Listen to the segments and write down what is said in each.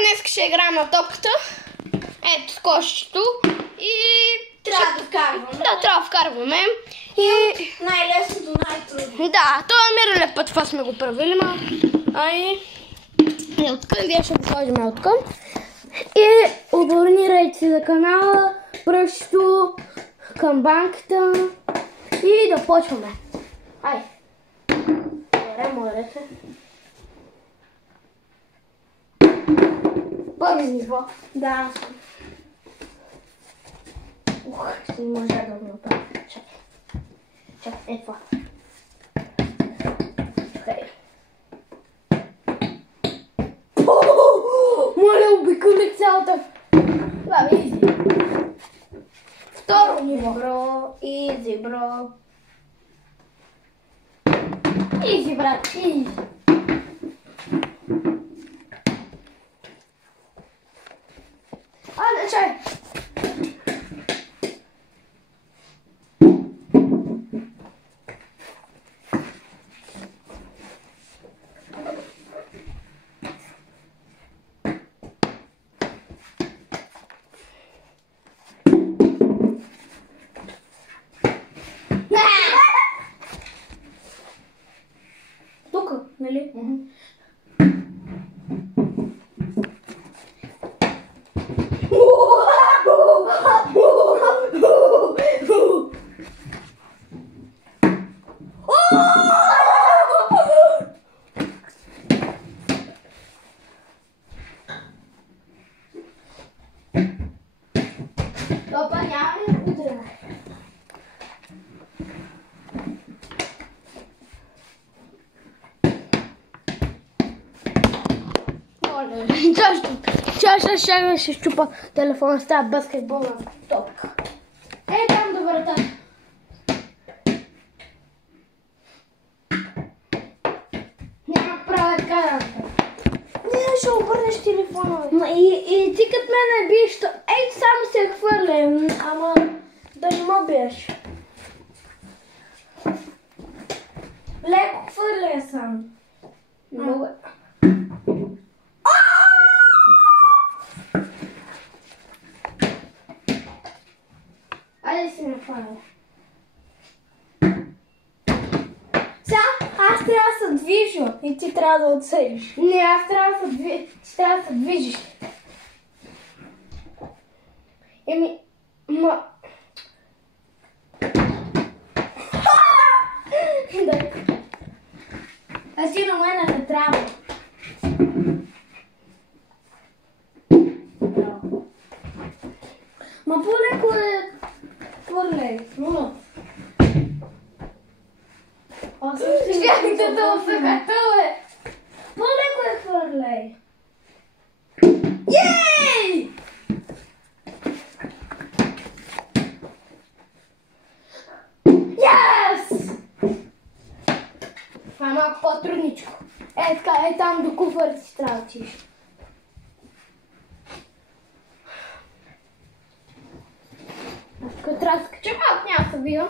днес ще играем на топката. Ето с кошчето. И трябва да вкарваме. Да, трябва да вкарваме. И най-лесното, най-трудно. да, това е мирален път, това сме го правили, ма. Елткън, вие ще го сложим елткън. И абонирайте се за канала, пръщото, камбанката и да почваме. Айде. Добре, моля се. Първи ниво. Да. Не може да го направя. Чакай, е това. Моля, обиколих цялата. Да, изи. Второ ниво. Бро, изи, бро. Изи, брат, изи. Айде, чай. Тук, нали? Опа, няма ли да удряме? Чаша ще щупа телефона с тази баскетболна топка. Ей, там до вратата. Няма права така да направя. Не, ще обърнеш телефона. И ти като мене биеш, ей, само се хвърля, ама Да не ме биеш. Леко хвърля сам. много. Айде си ме хваля. Сега аз трябва да се движа и ти трябва да отсъдиш. Не, аз трябва да се ти трябва да се движиш. Еми, ма... Да. А си на мене не трябва. Ма по-леко е хвърляй. Чакай да усъкатъле. По-леко е хвърляй. Ей! Yes! Това е малко по-трудничко. Е така, е там до куфарите си трябва да отиш. Аз тук трябва да скача малко, няма да се видам.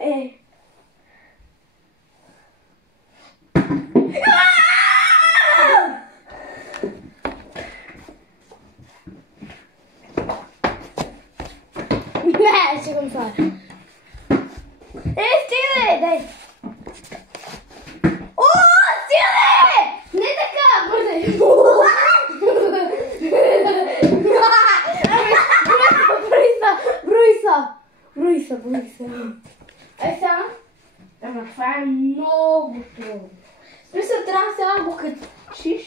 Ей. Не, ще го фара. Стига, дай. О, стига! Не така, бързай. Бруй са. Ей сега. Ама това е много трудно. В смисъл, трябва сега да го качиш.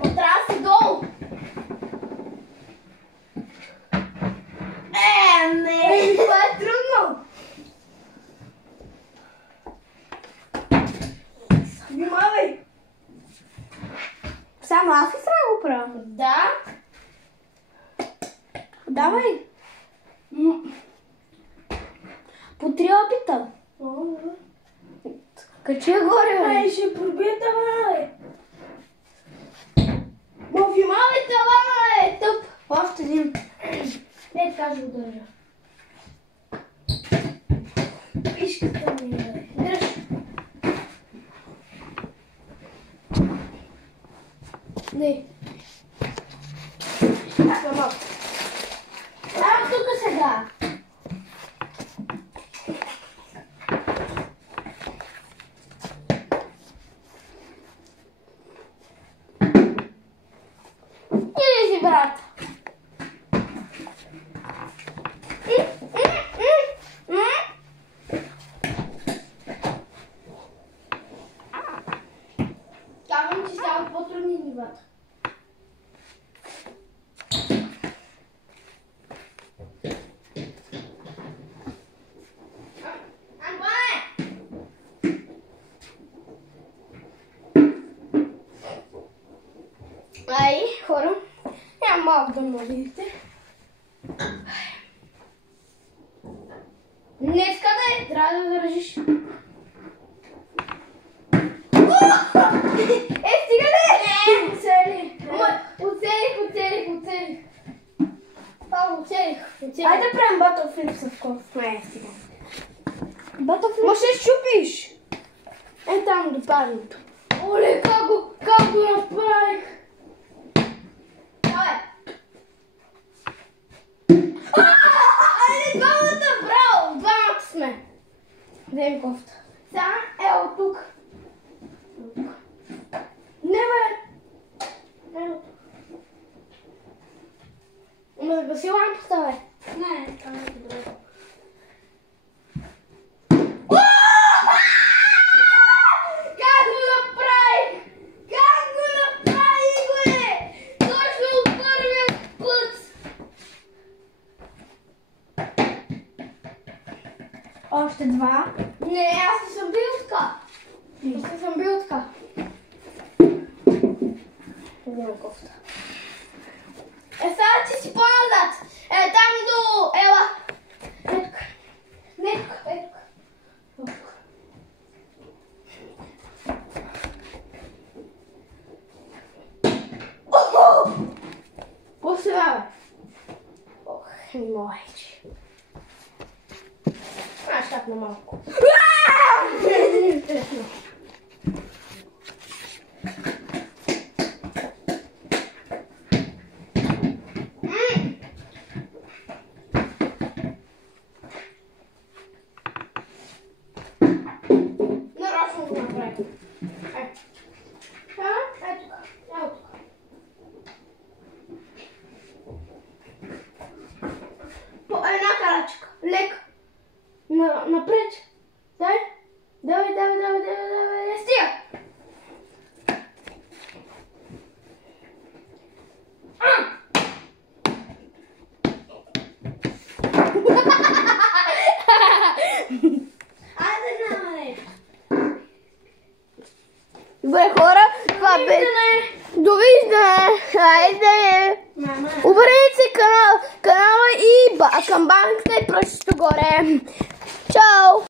Трябва да си долу. Не. Това е трудно. Внимавай. Само аз ли трябва да го правя? Да. Давай. По 3 опита. Качи я горе, бе. Ай, ще пробия тавана, бе. Внимавай тавана, бе, тъп. Още един. Не, така ще го държа. Пишката ми, бе. Дръж. Не. Чакай малко. Ай, тук сега. Иди си, брат. Казвам, че стават по-трудни нивата. Ай, хора, няма малко да ме видите. Днеска да е, трябва да държиш. Стига да е! Не, оцели. Оцелих. Това оцелих. Айде да правим Battlefield съвков. Не, стига. Battlefield? Ма ще щупиш. Е там до парното. Оле, как го направих. Давай. Айде, двамата, браво, двамата сме. Вземи кофта. Сега е от тук. Не, бе. Е от тук. Ама да гаси лампата, бе. Не, това не е добре. Как го направих? Бе? Точно от първия път. Още два. Не, аз не съм бил така. Аз не съм бил така. Взема кофта. Сега ти си по-назад. Там до... Ела. Не тук. Не тук. Тук. После, бе. Ох, майче. Аз шапна малко. Интересно. Нарочно го направих. Тук. По една крачка. Лека. Напред. Давай. Стига. Добре, хора, това бе. Довиждане. Айде. Обърнете се канала и към банката и пръщето горе. Чао!